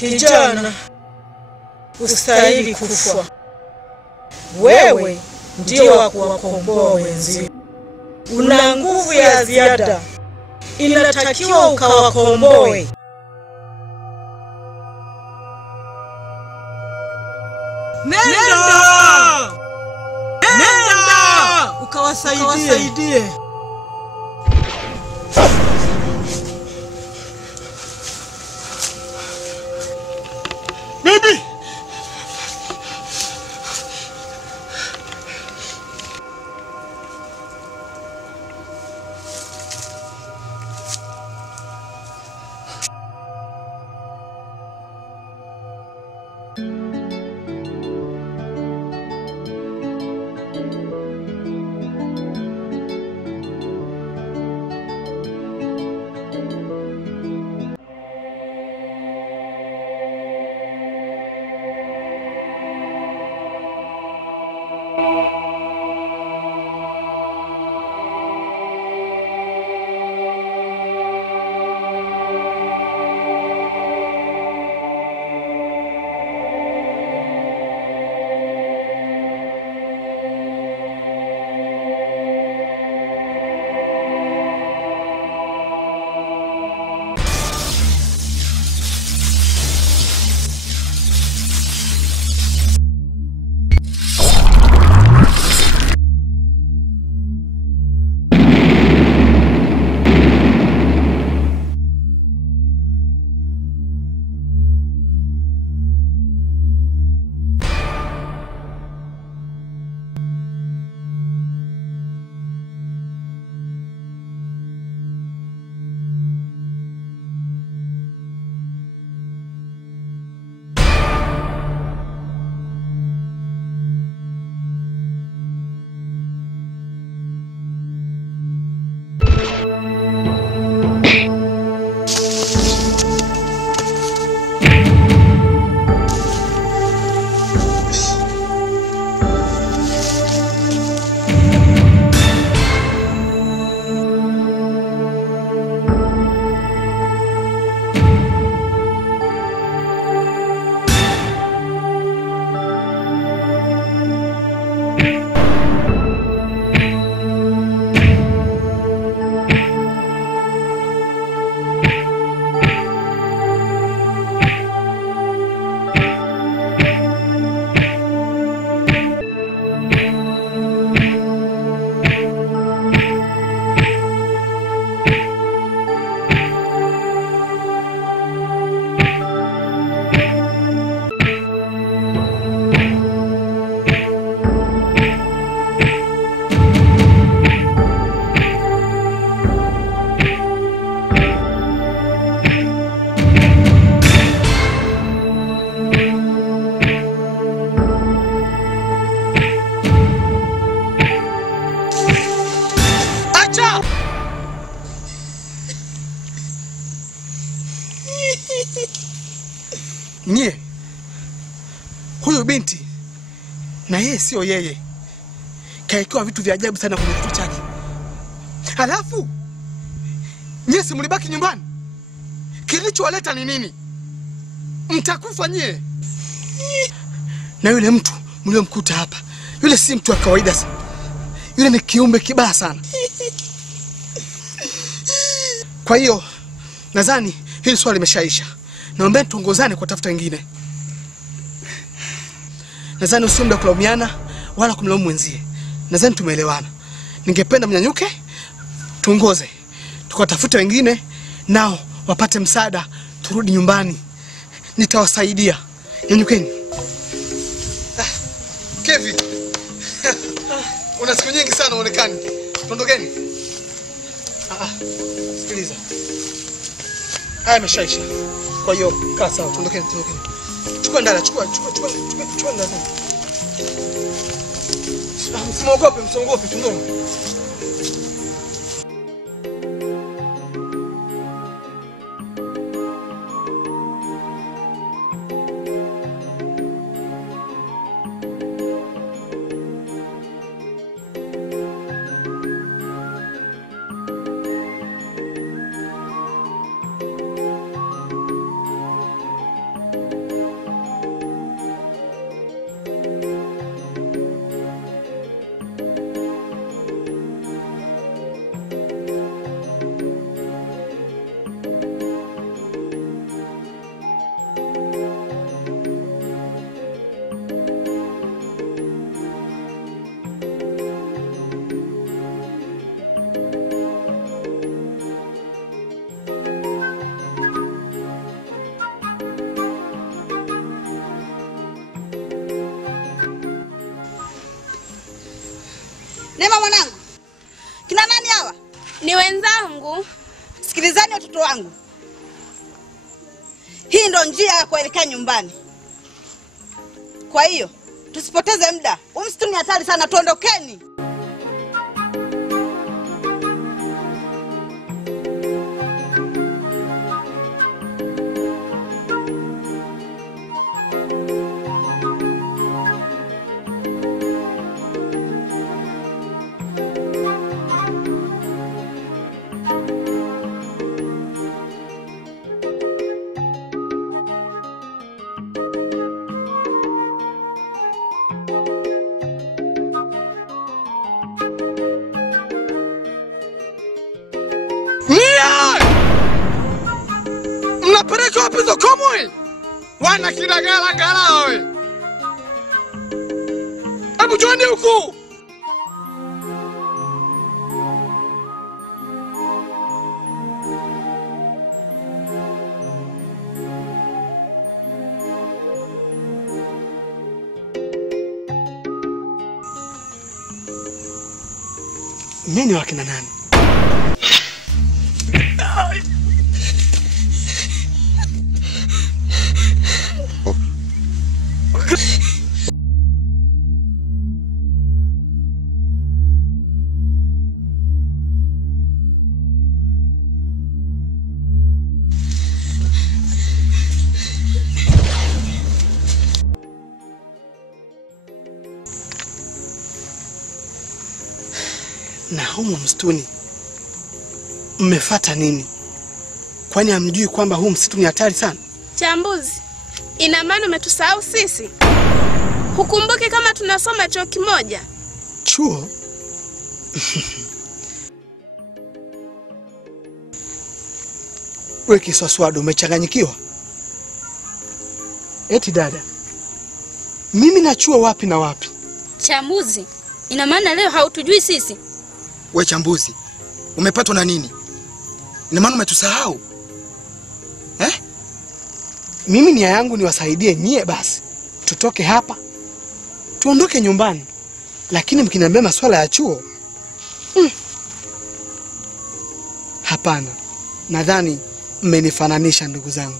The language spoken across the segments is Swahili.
Kijana, ustahili kufa. Wewe ndio wa kuwakomboa wenzio. Una nguvu ya ziada. Inatakiwa ukawakomboe. Nenda! Ukawasaidie. Bibi! Nye, huyu binti na yeye sio yeye. Kaekewa vitu vya ajabu sana kwenye kichwa chake. Halafu nyie si mlibaki nyumbani. Kilichowaleta ni nini? Mtakufa nyie. Na yule mtu mliomkuta hapa, yule si mtu wa kawaida sana. Yule ni kiumbe kibaya sana. Kwa hiyo nadhani hili swali limeshaisha. Naomba tuongozane kwa tafuta nyingine. Nadhani usio muda kulaumiana wala kumlaumu mwenzie. Nadhani tumeelewana. Ningependa mnyanyuke tuongoze. Tukatafuta wengine nao wapate msaada, turudi nyumbani. Nitawasaidia. Nyanyukeni. Kevin. Una siku nyingi sana uonekani. Tuondokeni. Sikiliza. Haya yameshaisha. Kwa hiyo kaa sawa, tuondokeni. Chukua ndala, chukua ndala. Msiogope, tuondokeni. wenzangu. Sikilizani watoto wangu. Hii ndo njia ya kuelekea nyumbani. Kwa hiyo, tusipoteze muda. Msituni hatari sana, tuondokeni. Mnapeleka wapi hizo komwe? Wana kidagala ngala wewe. Hebu jooni huku. Nini wakina nani? Na humu msituni mmefuata nini? Kwani hamjui kwamba huu msitu ni hatari sana? Chambuzi, ina maana umetusahau sisi? Hukumbuki kama tunasoma chuo kimoja? Chuo? Wewe kiswaswado umechanganyikiwa? Eti dada, mimi na chuo wapi na wapi? Chambuzi, ina maana leo hautujui sisi? We Chambuzi, umepatwa na nini? Ina maana umetusahau? Mimi nia yangu niwasaidie nyie basi. Tutoke hapa, tuondoke nyumbani. Lakini mkiniambia masuala ya chuo, hapana. Nadhani mmenifananisha ndugu zangu.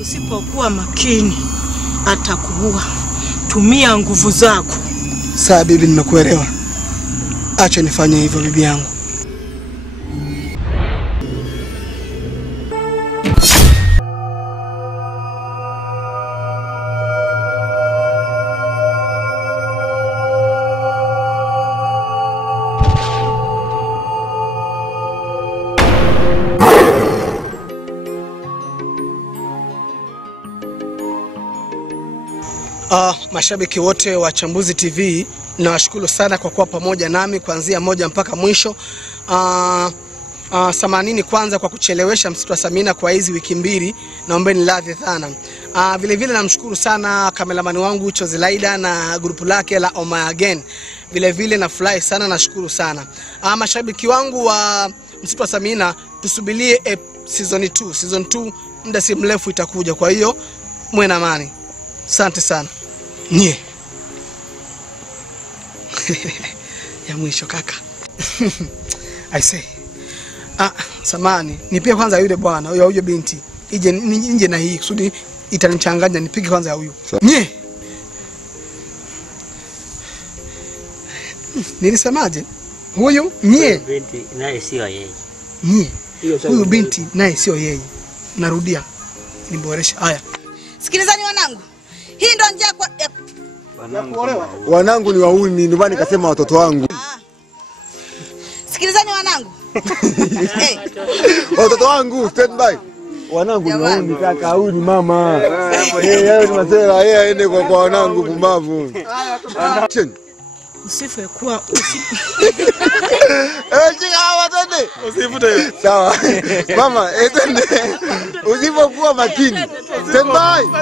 Usipokuwa makini atakuua. Tumia nguvu zako. Sawa bibi, nimekuelewa. Acha nifanye hivyo bibi yangu. Mashabiki wote wa Chambuzi TV, nawashukuru sana kwa kuwa pamoja nami kuanzia moja mpaka mwisho. Samanini kwanza kwa kuchelewesha msitu wa Samina kwa hizi wiki mbili, naombeni radhi sana. Vile vile namshukuru sana kameramani wangu Chozelaida na grupu lake la Oh My Again. Vile vile nafurahi sana, nashukuru sana. Mashabiki wangu wa msitu wa Samina, tusubirie season 2. Season 2 muda si mrefu itakuja, kwa hiyo muwe na amani. Asante sana. Nye. Ya mwisho kaka. I say. Samani, nipige kwanza yule bwana, huyo binti. Ije nje na hii kusudi itanichanganya, nipige kwanza ya huyu. Nye. Nilisemaje? Huyu nye. Binti naye sio yeye. Nye. Huyu binti naye sio yeye. Narudia. Niboresha. Haya. Sikilizani wanangu. Hii ndo njia kwa wanangu ni wauni, ndio maana nikasema watoto wangu. Sikilizani wanangu. Watoto wangu stand by. Wanangu ni wauni kaka, huyu ni mama. Yeye ni masela, yeye aende kwa wanangu pumbavu. Usifekuwa Chika hawa twende. Usifute. Sawa. Mama, twende. Usipokuwa makini. Stand by.